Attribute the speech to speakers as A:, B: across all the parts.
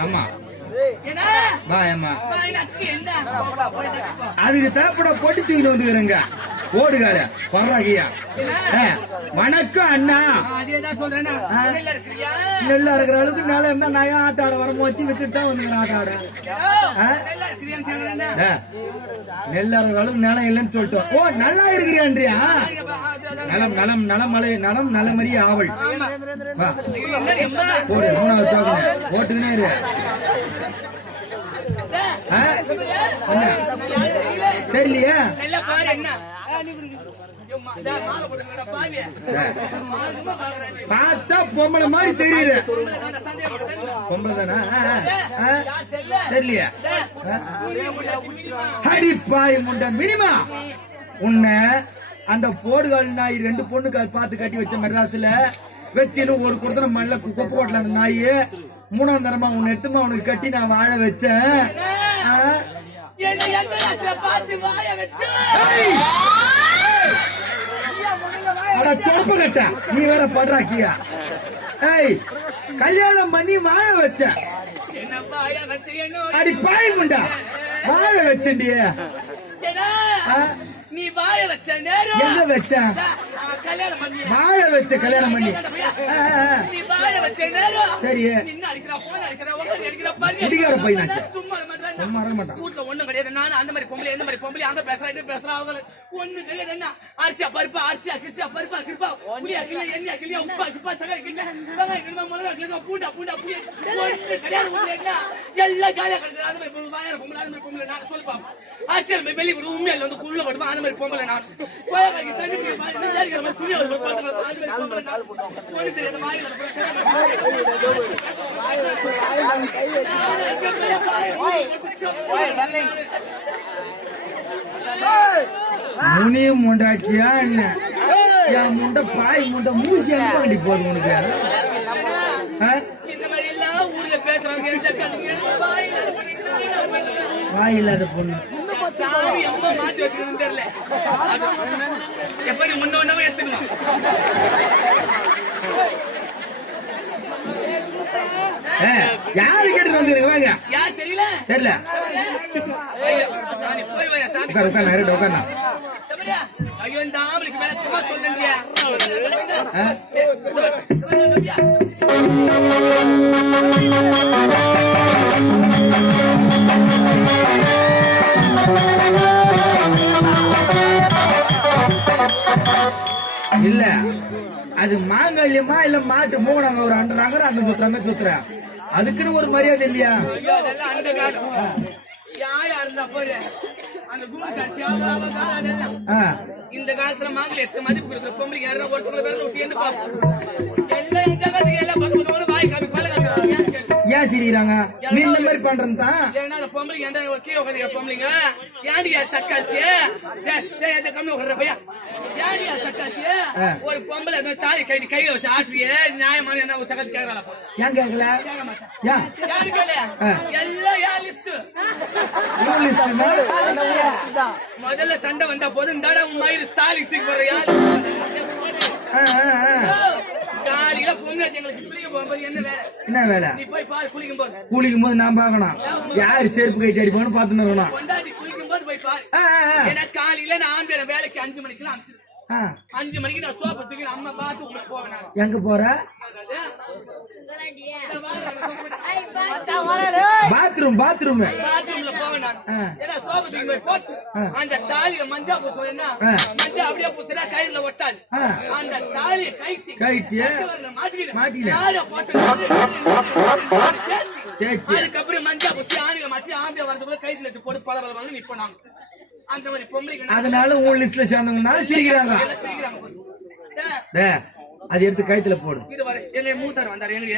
A: ஆமா. அதுக்கு தேப்பட பொட்டி தூக்கிட்டு வந்துக்கிறேங்க. ஓடுகால வர்றாங்கய்யா. வணக்கம் அண்ணா? நெல்லா இருக்கிற அளவுக்கு நிலம் இருந்தா நான் ஏன் ஆட்ட ஆட வர மோத்தி வித்துட்டா வந்துக்கிறேன் ஆட்ட ஆட? நெல்லா இருக்கிற அளவுக்கு நிலம் இல்லைன்னு சொல்லிட்டோம். ஓ நல்லா இருக்கிறியான்றியா? நலம் நலம் நலமலை நலம் நலமறிய ஆவல்? போடு மூணாவது ஓட்டுக்கினே இரு. தெரியலையா? பார்த்தா பொம்பளை மாதிரி தெரியுது
B: பொம்பளை
A: தானே?
B: தானா தெரியல?
A: தெரியலையா? அடிப்பாய் முண்ட மினிமா உன்னை அந்த போடுகால் நாய் ரெண்டு பொண்ணுக்கு அது பார்த்து கட்டி வச்ச மெட்ராஸ்ல வச்சுன்னு ஒரு குடுத்தன மண்ணில் குப்பை போட்டல அந்த நாய் மூணாம் தரமா உன்னை எடுத்துமா உனக்கு கட்டி நான் வாழ வச்சேன். ஆ?
B: என்னை எந்த ராசியில பார்த்து வாய வச்சு?
A: அட கட்ட. நீ வேற படுறாக்கியா ஏய் கல்யாணம் பண்ணி வாழ வச்ச. அடி பாய் முண்டா வாழ வச்சண்டியே?
B: நீ வாய வச்ச நேரம்.
A: எங்க வச்ச?
B: கல்யாணம் பண்ணி
A: வாழ வச்ச கல்யாணம் பண்ணி.
B: நீ வாய வச்ச நேரம்.
A: சரி.
B: நின்னு அடிக்கிறா போன் அடிக்கிறா உட்கார்ந்து அடிக்கிறா பாரு
A: குடிகார பையனாச்சு.
B: சும்மா.
A: சும்மா மாட்டான்.
B: வீட்ல ஒண்ணும் கிடையாது. நானும் அந்த மாதிரி பொம்பளை இந்த மாதிரி பொம்பளை அங்க பேசுறா இங்க பேசுறா அவங்க ஒண்ணு கிடையாது என்ன அரிசியா பருப்பா அரிசியா கிரிசியா பருப்பா கிருப்பா. புளியா கிளியா எண்ணெயா கிளியா உப்பா கிப்பா தக்காளி கிண்ட வெங்காயம் கிண்டா மிளகா கிண்டா பூண்டா பூண்டா புளி. ஒண்ணு கிடையாது என்ன? எல்லாம் காலியா கிடக்குது. அந்த மாதிரி பொம்பளை வாயார பொம்பளை அந்த மாதிரி பொம்பளை. நான் சொல்லி பாப்போம். அரசியல் போய் வெளியே விட்டு உண்மையில வந்து உள்ள கொடுப்பா அந்த மாதிரி பொம்பளை நான். கோயக்காய்க்கு தண்ணி இருக்கிற மாதிரி துணி ஒரு அந்த மாதிரி பொம்பளை நான். ஒண்ணு தெரியாத வாயில
A: முனியும் முண்டாச்சியா என்ன? என் முண்டை பாய் முண்டை மூசி எந்த பக்கடி போகுது உனக்கு? வாய் இல்லாத பொண்ணு.
B: சாமி அம்மா மாத்தி வச்சுக்கணும்னு தெரியல அது எப்படி முன்ன ஒண்ணாம எடுத்துக்கணும்
A: ஏ, யாரு கேட்டு வந்துருங்க வாங்க
B: தெரியல
A: தெரியல. உட்கார் உட்கார் உட்கார்
B: இந்த ஆம்பளைக்கு மேல சும்மா? தம்பியா
A: இல்ல. அது மாங்கல்யமா இல்ல மாட்டு மூணாங்க ஒரு அண்டராங்க அண்ணன் சுத்துற மாதிரி சுத்துற. அதுக்குன்னு ஒரு மரியாதை இல்லையா?
B: அந்த காலம். யார் இருந்தா போரு இந்த காலத்துல மாங்கல எட்டு மதிப்பு கொடுக்குற பொம்பளைக்கு யாரும் ஒருத்தவங்களை வேற விட்டு என்ன பார்ப்போம். இந்த ஜகத்துக்கு எல்லாம் பக்கம் பக்கம் வாய் காமி கேளு.
A: ஏன் சிரிக்கிறாங்க? நீ இந்த மாதிரி பண்றேன் தான்
B: பொம்பளைங்க பொம்பளைங்க? ஏன்டியா சக்காத்தி டேய், டேய், இந்த கம்முனு உட்கார்ற பையா ஒரு பொம்பளை தாலி கை கையில வச்சு ஆட்டுறியே நியாயமான என்ன ஒரு சக்காத்தி கேட்கறாளா
A: ஏன் கேட்கல?
B: கேட்க மாட்டேன்
A: ஏன்
B: யாரு. எல்லாம் யார் லிஸ்ட் முதல்ல சண்டை வந்தா போது இந்தாடா உன் மயிறு தாலி தூக்கி போற யாரு. காலையில பொங்கல் எங்களுக்கு குளிக்க போகும்போது என்ன வேலை
A: என்ன வேலை?
B: நீ போய் பாரு குளிக்கும் போது
A: குளிக்கும் போது நான் பார்க்கணும் யாரு செருப்பு கைட்டு அடிப்பான்னு பார்த்துன்னு இருக்கணும்
B: கொண்டாடி குளிக்கும் போது போய் பாரு. ஏன்னா காலையில நான் ஆம்பியோட வேலைக்கு அஞ்சு மணிக்கு அனுப்பிச்சு அஞ்சு மணிக்கு நான் சோப்பை தூக்கி அம்மா பார்த்து உங்களுக்கு போவேன் நான்.
A: எங்க போற? பாத்ரூம் பாத்ரூம்
B: பாத்ரூம்ல போவேன் நான். ஏன்னா சோப்பை தூக்கி போய் போட்டு. அந்த தாலியில மஞ்சா பூசம் என்ன
A: ஆ.
B: மஞ்சா அப்படியே பூசினா கயிறுல ஒட்டாது. அந்த தாலியை கைத்தி மாட்டிக்கிட்டு
A: மாட்டிக்கிட்டு.
B: தாலியை போட்டு தேய்ச்சி. அதுக்கப்புறம் மஞ்சா பூசி ஆணில மாட்டி ஆம்பியா வரதுக்குள்ள கைத்துல எடுத்து போட்டு பல பல வந்து நிப்போம் நாங்க.
A: அதனால உன் லிஸ்ட்ல சேர்ந்தவங்கனால சிரிக்கிறாங்க. அது எடுத்து கைத்துல போடு.
B: எங்க மூத்தார் வந்தாரு எங்க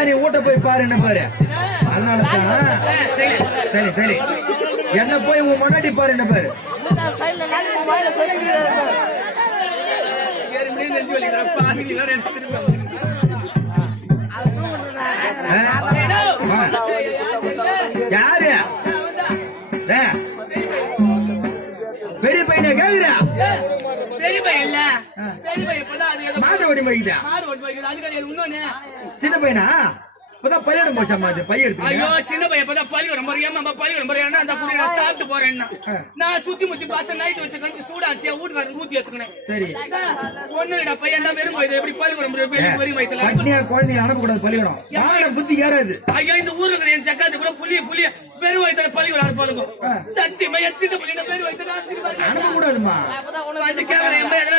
A: நீ ஊட்ட போய் பாரு என்ன பாரு? அதனால தான்
B: ஏய், சரி.
A: சரி. என்ன போய் உன் முன்னாடி பாரு என்ன பாரு?
B: நெஞ்சு நீ வேற
A: யாரு?
B: பெரிய பையனை கேக்குறா பெரிய பையன்
A: இல்ல. பெரிய பையன்
B: மாடு அதுக்கு
A: சின்ன பையனா? இப்பதான் பள்ளியிடம் போச்சாமா அது பைய
B: ஐயோ
A: எடுத்துக்கிட்டேன்
B: சின்ன பையன் இப்பதான் பள்ளிக்கூடம் போறேன் அந்த குடி நான் சாப்பிட்டு போறேன்னா. நான் சுத்தி முத்தி பார்த்து நைட் வச்சு கஞ்சி சூடாச்சு வீட்டுக்காரன் ஊத்தி எடுத்துக்கினேன்.
A: சரி.
B: ஒண்ணுடா பையன் தான் வெறும் வயது எப்படி பள்ளிக்கூடம் வெறும்
A: பட்னியா குழந்தைங்க அனுப்பக்கூடாது பள்ளிக்கூடம் வாட புத்தி ஏறாது.
B: ஐயா இந்த ஊர்ல இருக்கிற என் சக்காத்து கூட புளிய புளிய வெறும் வயதுல பள்ளிக்கூடம் அனுப்பாளுங்க சத்தியமா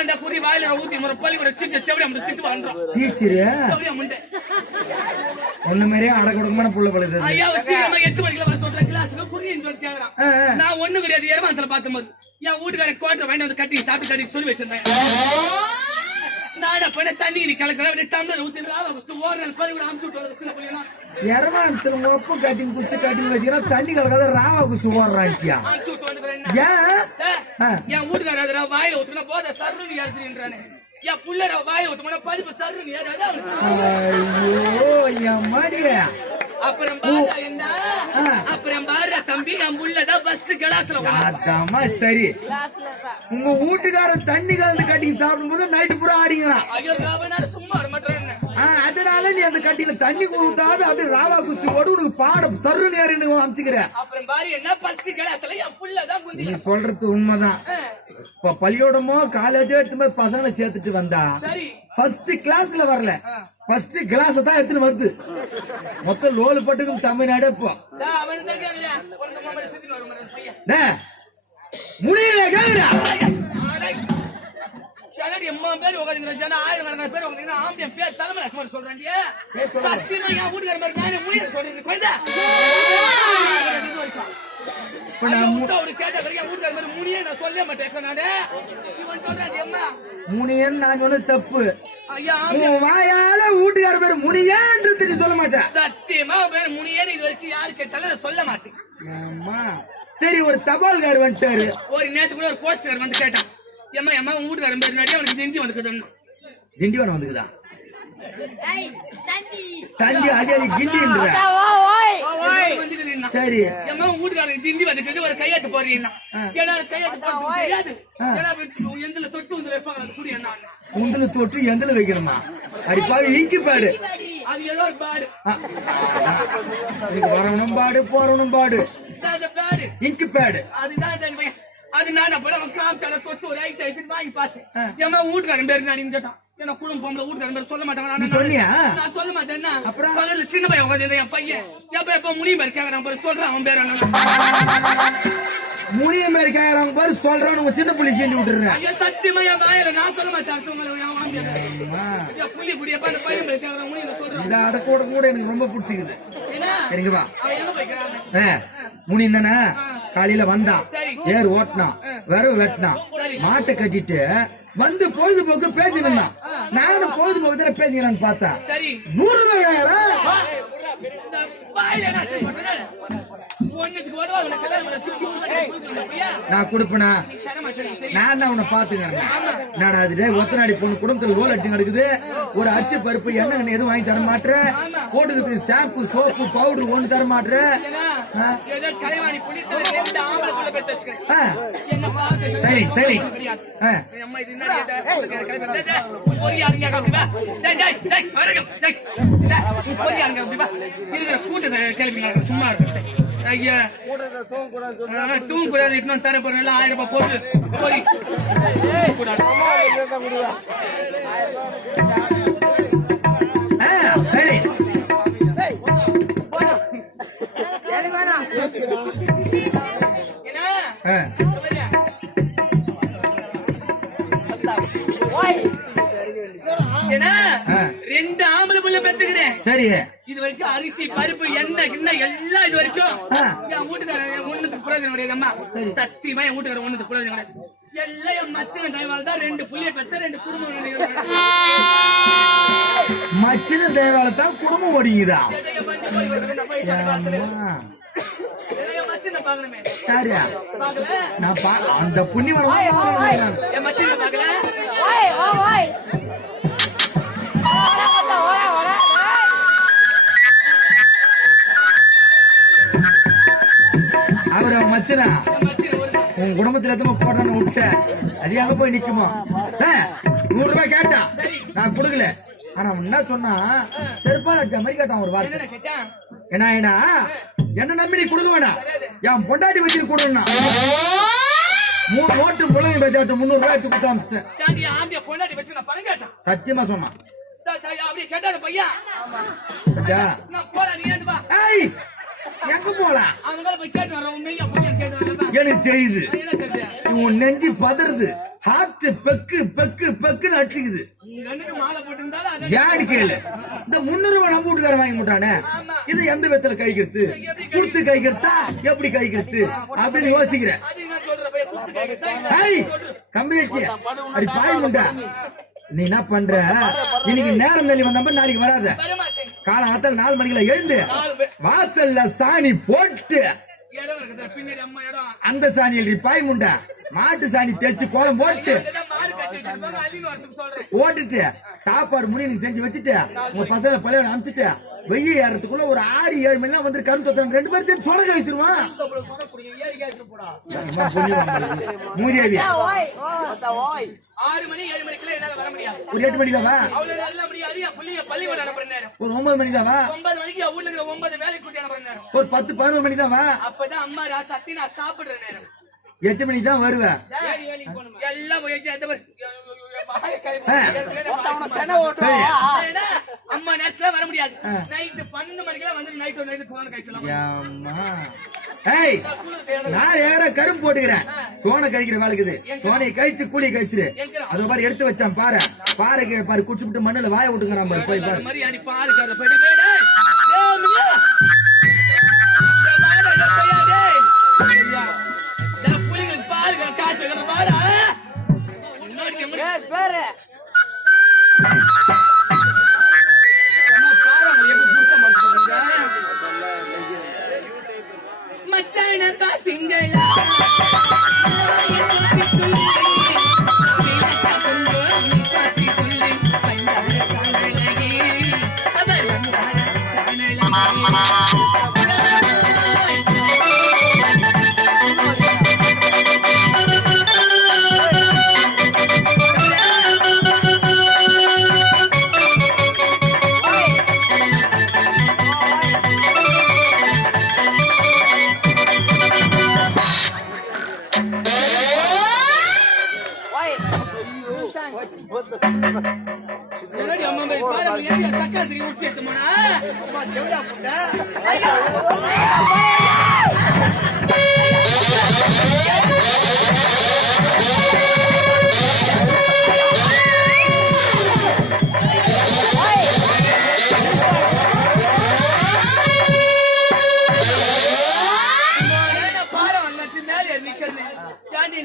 B: இந்த குறி வாயில ஊத்தி முறை பள்ளிக்கூடம் சிச்சு செவடி திட்டு
A: ஒண்ணு மாதிரியே புள்ள பழுது
B: ஐயா சீக்கிரமா எட்டு மணிக்குள்ள வர சொல்றேன். கிளாஸுக்கு குறின்னு சொல்லி கேக்குறான்.
A: ஆ, ஆ.
B: நான் ஒண்ணு கிடையாது எரமாந்தல பார்த்த போது என் வீட்டுக்காரன் குவாட்டர் வாங்கி வந்து கட்டி சாப்பிட்டு கட்டி சொல்லி வச்சிருந்தேன். நாடா பண்ண தண்ணி நீ கலக்கிற டம்ளர் ஊத்தி ஃபர்ஸ்ட் பள்ளி கூட அமுச்சு விட்டு சின்ன பையனா
A: எரவாணத்துல ஒப்பு கட்டிங் குஸ்டி கட்டிங் வச்சுக்கிறா தண்ணி கலக்காத ராவா
B: விட்டு வந்து
A: ஏன்.
B: என் வீட்டுக்காரன் அதுல வாயில ஊத்துனா போத சர்ருன்னு ஏறுதுன்றானே என் புள்ளர வாயில ஊத்துனா பழுப்பு சர்ருன்னு ஏறாது
A: ஐயோ என் மாடி
B: அப்புறம். அப்புறம் பாரு தம்பி என் புள்ளதான் ஃபர்ஸ்ட் கிளாஸ்ல
A: சரி. உங்க வீட்டுக்காரன் தண்ணி கலந்து கட்டிங் சாப்பிடும்போது நைட்டு பூரா ஆடிங்கிறான்.
B: சும்மா
A: அதனால நீ அந்த கட்டில தண்ணி ஊத்தாது அப்படியே ராவா குஸ்தி ஓடு உனக்கு பாடம் சர்ரு நேரம் அமைச்சுக்கிற
B: அப்புறம் பாரு என்ன ஃபர்ஸ்ட் கிளாஸ்ல என் புள்ளதான்
A: நீ சொல்றது உண்மைதான். இப்ப பள்ளியோடமோ காலேஜோ எடுத்து போய் பசங்களை சேர்த்துட்டு வந்தா ஃபர்ஸ்ட் கிளாஸ்ல வரல. ஃபர்ஸ்ட் கிளாஸ் தான் எடுத்துன்னு வருது. மொத்தம் லோலு பட்டுக்கும் தமிழ்நாடே இப்போ
B: பாரு,
A: முடியல கேக்குறா.
B: பேர் உக்காந்துக்கிற ஜனம், ஆயிரக்கணக்கான பேர் உக்காந்துக்கிற, ஆம்பளை என் பேர் தலைமை.
A: பேர் சொல்லுங்க.
B: சத்தியமா என் வீட்டுக்காரன் பேர் நானே முயல் சொல்றேன், பேர் முனியே சொல்றான், எம்மா,
A: முனியன் நான் சொன்னது தப்பு. வாயால வீட்டுக்கார பேர் மாட்டேன்
B: சத்தியமா பேர் இது வரைக்கும் யாரு கேட்டாலும் சொல்ல மாட்டேன்.
A: அம்மா சரி ஒரு தபால்கார் வந்துட்டாரு.
B: ஒரு நேத்து கூட ஒரு போஸ்டர் வந்து கேட்டான். ஏம்மா ஏம்மா உன் வீட்டுக்காரன் பேர் அவனுக்கு ஹிந்தி வந்துக்குதுன்னு.
A: திண்டிவனம் வந்துக்குதா? தந்தி அதே நீ கிண்டின்ற சரி.
B: வீட்டுக்காரனுக்கு ஹிந்தி வந்துக்குது ஒரு கையெழுத்து போடுறீங்கன்னா ஏன்னா தெரியாது. எந்தில தொட்டு வந்து வைப்பாங்க அது குடி என்ன
A: உந்துல தொட்டு எந்தில வைக்கணுமா? அடி பாவி இங்கி பாடு.
B: அது ஏதோ ஒரு பாடு.
A: வரவனும் பாடு
B: அந்த பாடு.
A: இங்கு பேடு.
B: அதுதான் இந்த பையன். அது நான் அப்ப அவன் காமிச்சால தொட்டு ஒரு ஐட்டு ஐட்டு வாங்கி பார்த்தேன் உன் வீட்டுக்காரன் பேர் நான் கேட்டான். ஏன்னா குடும்பம் பொம்பளை வீட்டுக்காரன் பேர் சொல்ல மாட்டாங்க நான் சொல்ல மாட்டேன்னா
A: அப்புறம்?
B: பக்கத்துல சின்ன பையன் உட்காந்து என் பையன். எப்ப எப்ப முடியும் பாரு கேக்குறான் பாரு சொல்றான் அவன் பேர் என்ன
A: முனிய மாதிரி கேக்குறாங்க பாரு சொல்றான் உங்க சின்ன புள்ளி சீண்டி விட்டுறேன்
B: ஐயா சத்தியமா என் வாயில நான் சொல்ல மாட்டேன் புள்ளி புடி எப்ப அந்த பையன் பேர் கேக்குறான் முடியும் சொல்றான்.
A: இந்த அடக்கோட கூட எனக்கு ரொம்ப பிடிச்சிக்குது.
B: ஏன்னா
A: சரிங்க வா.
B: அவன் எங்க போய்க்கிறான்
A: ஏ, முனி தானே காலையில வந்தான். ஏர் ஓட்டினான் விரவு வெட்டினான் மாட்டை கட்டிட்டு வந்து பொழுதுபோக்கு பேசினான் நானும் பொழுதுபோக்கு தானே பேசிக்கிறான்னு பார்த்தேன்
B: சரி.
A: நூறு ரூபாய் நான் கொடுப்பேனா. நான் தான் உன்னை பாத்துக்கிறேன் என்னடா அது ஒத்தநாடி பொண்ணு குடும்பத்துல லோல் அடிச்சு கிடக்குது ஒரு அரிசி பருப்பு எண்ணெய் எதுவும் வாங்கி தர மாட்டேற போட்டுக்கிறது ஷாம்பு சோப்பு பவுடர் ஒண்ணு தர மாட்டேற?
B: கிளம்பி வா. இருக்கிற கூட்டத்தை கிளம்பிங்க, சும்மா இருக்கு. ஐயா. ஆ, தூங்கக்கூடாது, இட்டுன்னு வந்து தர போறேன், எல்லாம் ஆயிரம் ரூபாய். தூங்கக்கூடாது.
A: ஆ, சைலண்ட்
B: என்ன? பெத்துக்கிறேன்
A: சரி.
B: இது வரைக்கும் அரிசி பருப்பு எண்ணெய் கிண்ணெய் எல்லாம் இது வரைக்கும்
A: ஆ.
B: என் வீட்டுக்காரன் என் ஒண்ணுத்துக்கு பிரயோஜனம் கிடையாது அம்மா. சத்தியமா என் வீட்டுக்காரன் ஒண்ணுத்துக்கு பிரயோஜனம் கிடையாது. எல்லாம் என் மச்சன தயவால் தான் ரெண்டு புள்ளிய பெத்த ரெண்டு குடும்பம்.
A: மச்சின தேவால தான் குடும்பம்
B: போய் வருது, நான் போய் சண்டை மச்சனா
A: உன் குடும்பத்துல எத்தனை போட்டான்னு விட்ட அது எங்க போய் நிக்குமா? நூறு ரூபாய் கேட்டான். நான் கொடுக்கல. ஆனா என்ன சொன்னா செருப்பால் அடிச்ச மாதிரி கேட்டான் ஒரு வார்த்தை. என்ன ஏன்னா என்ன நம்பி நீ கொடுக்க வேணாம் என் பொண்டாட்டி வச்சு கொடுன்னா. மூணு நோட்டு முழங்கி பஜாட்டு முந்நூறு ரூபாய் எடுத்து கொடுத்து அமிச்சிட்டேன் சத்தியமா சொன்னான்.
B: அப்படியே கேட்டாத பையன்? நான் போலாம் நீ வா.
A: தெரியுது உன் நெஞ்சு பதறுது. ஹார்ட் பெக்கு பெக்கு பெக்குன்னு அடிச்சுக்குது. ஏன்னு கேளு. இந்த முன்னூறு ரூபாய் நம்ம வீட்டுக்காரன் வாங்கி போட்டானே இது எந்த விதத்துல கைக்கிறது கொடுத்து? கைக்கிறதா எப்படி கைக்கிறது அப்படின்னு யோசிக்கிறேன்.
B: அது நான் சொல்றேன் பையன் குத்து கேட்கறதா இல்ல
A: ஏய் கம்யூனிட்டி அடி பாய் முண்டா. நீ என்ன பண்ற? இன்னைக்கு நேரம் தள்ளி வந்த மாதிரி நாளைக்கு வராத. காலம் நாலு மணிக்குள்ள எழுந்து வாசல்ல சாணி போட்டு அந்த சாணியில் பாய் முண்டா. மாட்டு சாணி தேச்சு கோலம் போட்டு. ஓட்டுட்டு சாப்பாடு முடி நீ செஞ்சு வச்சுட்டு உங்க பசங்களை பழைய அனுப்பிச்சிட்டு வெய்ய ஏறதுக்குள்ள ஒரு ஆறு ஏழு மணி நேரம் வந்து கருத்து ரெண்டு பேரும் சேர்ந்து வச்சிருவான் மூதேவியா
C: ஓய்.
B: ஆறு மணி ஏழு மணிக்குள்ள என்னால வர முடியாது.
A: ஒரு எட்டு மணி தாவா ஒரு ஒன்பது மணி தாவா ஒரு பத்து பதினோரு மணி தாவா
B: அப்பதான் அம்மா ராசாத்தி நான் சாப்பிடுற நேரம்.
A: மணிக்கு தான் வருவேன்
B: எல்லாம் அம்மா நேரத்துல வர முடியாது. நைட்டு பன்னெண்டு மணிக்கெல்லாம் வந்து நைட்டு நைட்டு குழந்தை கழிச்சலாம்
A: ஏம்மா. ஏய் நான் ஏற கரும்பு போட்டுக்கிறேன். சோனை கழிக்கிற வேலைக்குது சோனையை கழிச்சு கூலி கழிச்சிரு அது பாரு எடுத்து வச்சான் பாரு. பாரு கீழே பாரு குடிச்சுட்டு மண்ணுல வாய விட்டுக்கிறான் பாரு போய் பாரு.
B: பேரு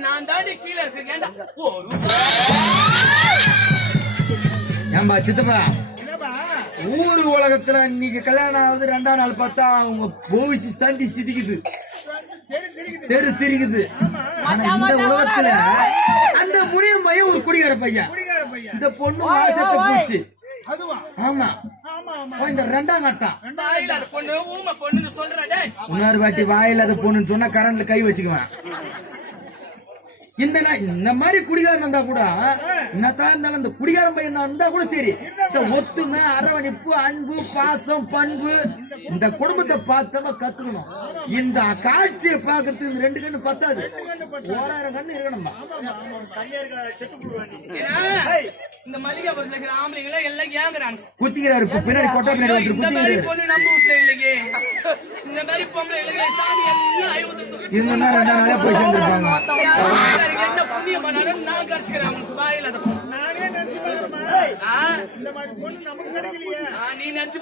B: நான் தாண்டி கீழே இருக்கேன். ஏன்டா ஒரு
A: ஏம்பா சித்தப்பா ஊரு உலகத்துல இன்னைக்கு கல்யாணம் ஆகுது ரெண்டாம் நாள் பார்த்தா அவங்க போயிச்சு சந்தி சிரிக்குது. தெரு சிரிக்குது. ஆனா இந்த உலகத்துல அந்த புனிய பையன் ஒரு குடிகார பையன். இந்த பொண்ணு வாசத்தை போச்சு.
D: அதுவா?
A: ஆமா. இந்த ரெண்டாம் கட்டம்.
B: வாயில அந்த பொண்ணு ஊமை பொண்ணுன்னு சொல்றா டேய்.
A: இன்னொரு வாட்டி வாயில்லாத பொண்ணுன்னு சொன்னா கரண்ட்ல கை வச்சுக்குவேன். இந்த இந்த மாதிரி குடிகாரன் இருந்தா கூட என்னதான் இருந்தாலும் இந்த குடிகாரன் பையன் இருந்தா கூட சரி. இந்த ஒத்துமை அரவணைப்பு அன்பு பாசம் பண்பு இந்த குடும்பத்தை பார்த்தவ கத்துக்கணும். இந்த காட்சியை பாக்குறதுக்கு இந்த ரெண்டு கண்ணு பத்தாது. ஓராயிரம் கண்ணு இருக்கணும்பா.
B: ஏன்னா, இந்த மளிகை பொருள் இருக்கிற ஆம்பளைங்க எல்லாம் ஏங்குறாங்க
A: குத்திக்கிறாரு பின்னாடி கொட்டா பின்னாடி ஒருத்தர்
B: இந்த மாதிரி
A: குத்திக்கிறாரு.
B: பொண்ணு நம்ம வீட்டுல இல்லையே. இந்த மாதிரி பொம்பளை இல்லையே சாமி எல்லாம்
A: ரெண்டா நாளே போய் சேர்ந்திருப்பாங்க.
B: நான் கடிச்சுக்கிறேன் அவனுக்கு வாயில அதை
D: நானே நினைச்சு பாருமா
B: ஆ,
D: இந்த மாதிரி பொண்ணு நமக்கு கிடைக்கலையே.
B: ஆ, நீ நினைச்சு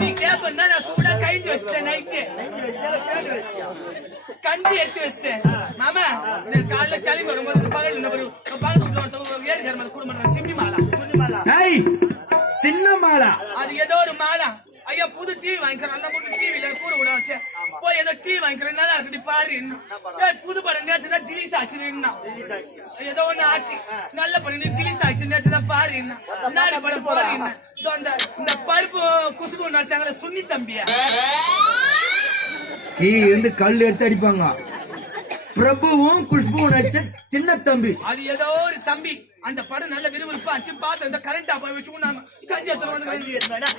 B: நீ. கேப்ப நான் சூடா கழிச்சு வச்சிட்டேன் நைட்டு கஞ்சி எடுத்து வச்சிட்டேன். மாமா காலைல கிளம்பி வரும்போது பகல் இந்த ஒரு பகல் வீட்டுல ஒருத்தவங்க ஏறி மாதிரி குடும்பம் சிம்மி மாலா. சுண்ணி மாலா.
A: டேய் சின்ன மாலா.
B: அது ஏதோ ஒரு மாலா. ஐயா புது டிவி வாங்கிக்கிறேன். அந்த புது டிவில கூற விட வச்சு போய் ஏதோ டிவி வாங்கிக்கிறேன் நல்லா இருக்குடி பாரு புது படம் நேற்று தான் ஜிலிஸ் ஆச்சு ஏதோ ஒண்ணு ஆச்சு நல்ல படம் நீ ஜிலிஸ் ஆச்சு நேற்று தான் பாரு நாலு படம் பாரு இந்த பருப்பு குசுபு நடிச்சாங்களே சுன்னி தம்பியா
A: கீ இருந்து கல் எடுத்து அடிப்பாங்க பிரபுவும் குஷ்புவும் நடிச்ச சின்ன தம்பி
B: அது ஏதோ ஒரு தம்பி அந்த படம் நல்ல விறுவிறுப்பா அச்சு பார்த்து அந்த கரண்ட் போய் வச்சு நாம கஞ்சி எத்தனை வந்து கஞ்சி எடுத்தாடா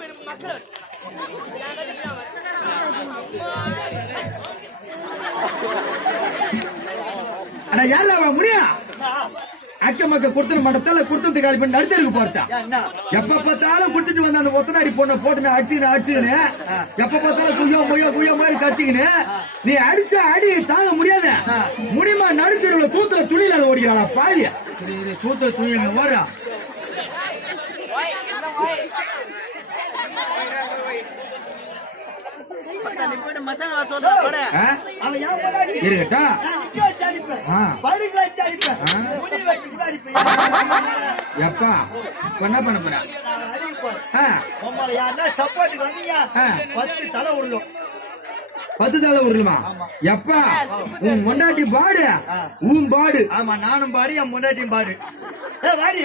B: பேர் மக்கள்
A: அட யாரா அவன்? முடியா அக்க மக்க குடுத்துன மட்டத்தால குடுத்தது காலி பண்ணி நடுத்தருக்கு போறதா எப்ப பார்த்தாலும் குடிச்சிட்டு வந்த அந்த ஒத்தனாடி பொண்ணை போட்டு அடிச்சுக்கினு அடிச்சுக்கினு எப்ப பார்த்தாலும் குய்யோ முய்யோ குய்யோ மாதிரி கத்திக்கினு நீ அடிச்ச அடி தாங்க முடியாத முடியுமா நடுத்தருவுல தூத்துல துணியில அதை ஓடிக்கிறாளா பாவிய சூத்துல துணி அங்க ஓடுறா
C: ஓய் என்ன ஓய் மச்சான் நீ போய்ட்டு மச்சான் வர சொல்றா போடா
A: ஆ?
B: அவன் ஏன் பொண்டாட்டி?
A: இருக்கட்டா
B: நான் நிக்க வச்சு அடிப்பேன்.
A: ஆ.
B: படுக்க வச்சு அடிப்பேன்.
A: ஆ.
B: முடி வச்சு கூட அடிப்பேன்.
A: எப்பா இப்ப என்ன பண்ண போறா
B: உங்களை யாருன்னா சப்போர்ட்டுக்கு வந்தீங்க
A: ஆ.
B: பத்து தலை உருளும்
A: பத்து தாள உருளுமா எப்பா உன் முண்டாட்டி பாடு உன் பாடு
B: ஆமா நானும் பாடி என் முன்னாட்டியும் பாடு ஏ வாடி